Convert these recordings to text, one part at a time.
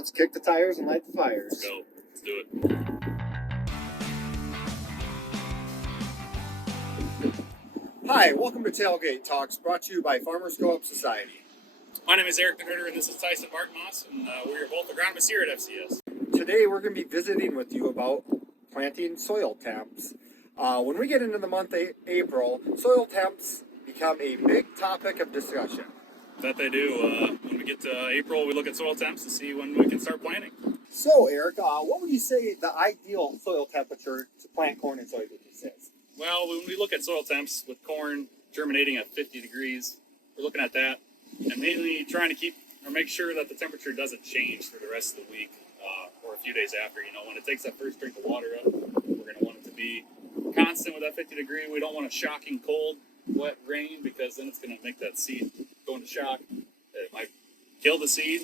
Let's kick the tires and light the fires. Let's go. Let's do it. Hi, welcome to Tailgate Talks, brought to you by Farmers Co-op Society. My name is Eric the Herder, and this is Tyson Aric, and we are both agronomists here at FCS. Today we're going to be visiting with you about planting soil temps. When we get into the month of April, soil temps become a big topic of discussion. That they do. When we get to April, we look at soil temps to see when we can start planting. So, Eric, what would you say the ideal soil temperature to plant corn and soybeans is? Well, when we look at soil temps with corn germinating at 50 degrees, we're looking at that and mainly trying to keep or make sure that the temperature doesn't change for the rest of the week or a few days after. You know, when it takes that first drink of water up, we're going to want it to be constant with that 50 degree. We don't want a shocking cold, wet rain, because then it's going to make that seed go into shock. It might kill the seed.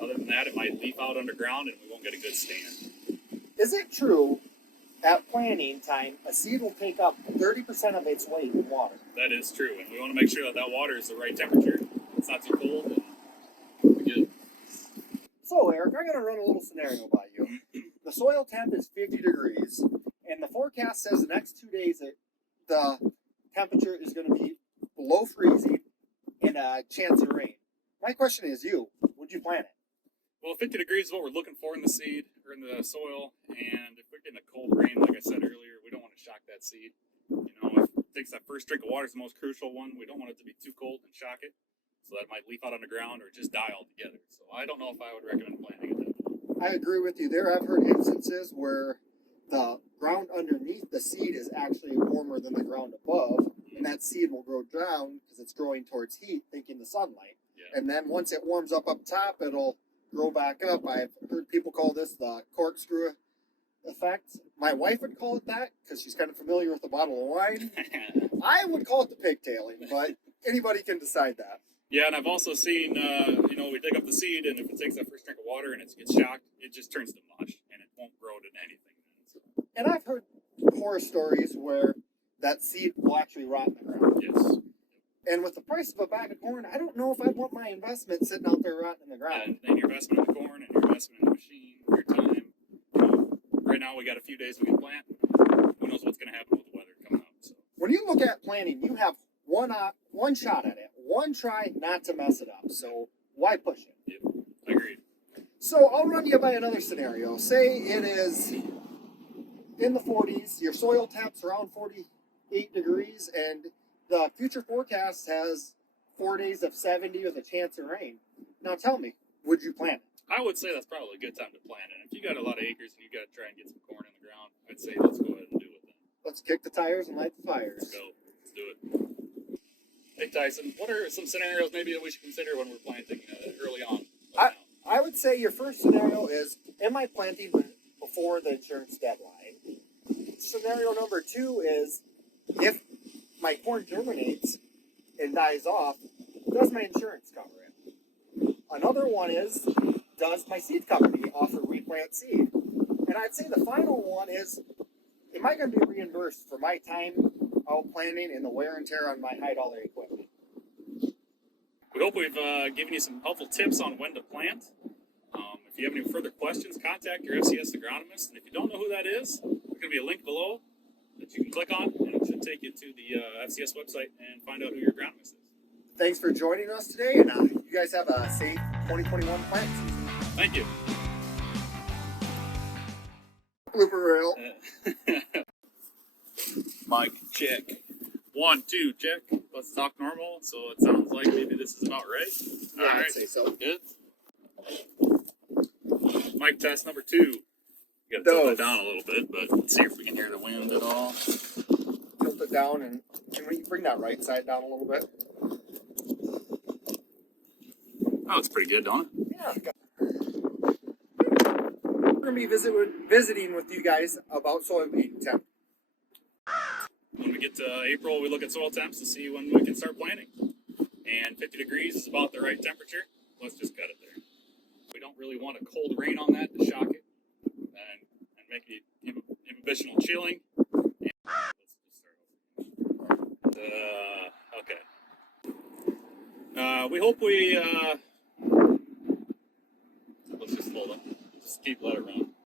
Other than that, it might leaf out underground and we won't get a good stand. Is it true at planting time, a seed will take up 30% of its weight in water? That is true, and we want to make sure that that water is the right temperature. It's not too cold, and we're good. So, Eric, I'm going to run a little scenario by you. The soil temp is 50 degrees, and the forecast says the next 2 days the temperature is going to be below freezing and a chance of rain. My question is would you plant it? Well, 50 degrees is what we're looking for in the seed, or in the soil, and if we're getting a cold rain, like I said earlier, we don't want to shock that seed. You know, if it takes that first drink of water, is the most crucial one. We don't want it to be too cold and shock it, so that it might leaf out on the ground or just die altogether. So I don't know if I would recommend planting it. I agree with you there. I've heard instances where the ground underneath the seed is actually warmer than the ground above, and that seed will grow down because it's growing towards heat, thinking the sunlight. Yeah. And then once it warms up top, it'll grow back up. I've heard people call this the corkscrew effect. My wife would call it that because she's kind of familiar with a bottle of wine. I would call it the pigtailing, but anybody can decide that. Yeah, and I've also seen, we dig up the seed, and if it takes that first drink of water and it gets shocked, it just turns to mush, and it won't grow to anything. So. And I've heard horror stories where that seed will actually rot in the ground. Yes. And with the price of a bag of corn, I don't know if I'd want my investment sitting out there rotting in the ground. And your investment in the corn and your investment in the machine, your time. Right now we got a few days we can plant. Who knows what's going to happen with the weather coming up. So. When you look at planting, you have one shot at it, one try not to mess it up. So why push it? Yep, agreed. So I'll run you by another scenario. Say it is in the 40s, your soil temp's around 48 degrees, and the future forecast has 4 days of 70 with a chance of rain. Now tell me, would you plant it? I would say that's probably a good time to plant it. If you got a lot of acres and you got to try and get some corn in the ground, I'd say let's go ahead and do it then. Let's kick the tires and light the fires. Let's go. Let's do it. Hey Tyson, what are some scenarios maybe that we should consider when we're planting early on? I would say your first scenario is, am I planting before the insurance deadline? Scenario number 2 is, if my corn germinates and dies off, does my insurance cover it? Another one is, does my seed company offer replant seed? And I'd say the final one is, am I going to be reimbursed for my time out planting and the wear and tear on my high-dollar equipment? We hope we've given you some helpful tips on when to plant. If you have any further questions, contact your FCS agronomist. And if you don't know who that is, there's going to be a link below that you can click on, and it should take you to the FCS website and find out who your agronomist is. Thanks for joining us today, and you guys have a safe 2021 plant season. Thank you. Blooper reel. Mic check. 1, 2, check. Let's talk normal. So it sounds like maybe this is about right. Yeah, all right. I'd say so. Good. Mic test number 2. You got to tilt it down a little bit, but let's see if we can hear the wind at all. Tilt it down, and can we bring that right side down a little bit? Oh, it's pretty good, don't it? Yeah. We're going to be visiting with you guys about soybean temp. When we get to April, we look at soil temps to see when we can start planting. And 50 degrees is about the right temperature. Let's just cut it there. We don't really want a cold rain on that to shock it and make it inhibitional chilling. And let's just start over. Okay. We hope we let's just hold it. Just let it run.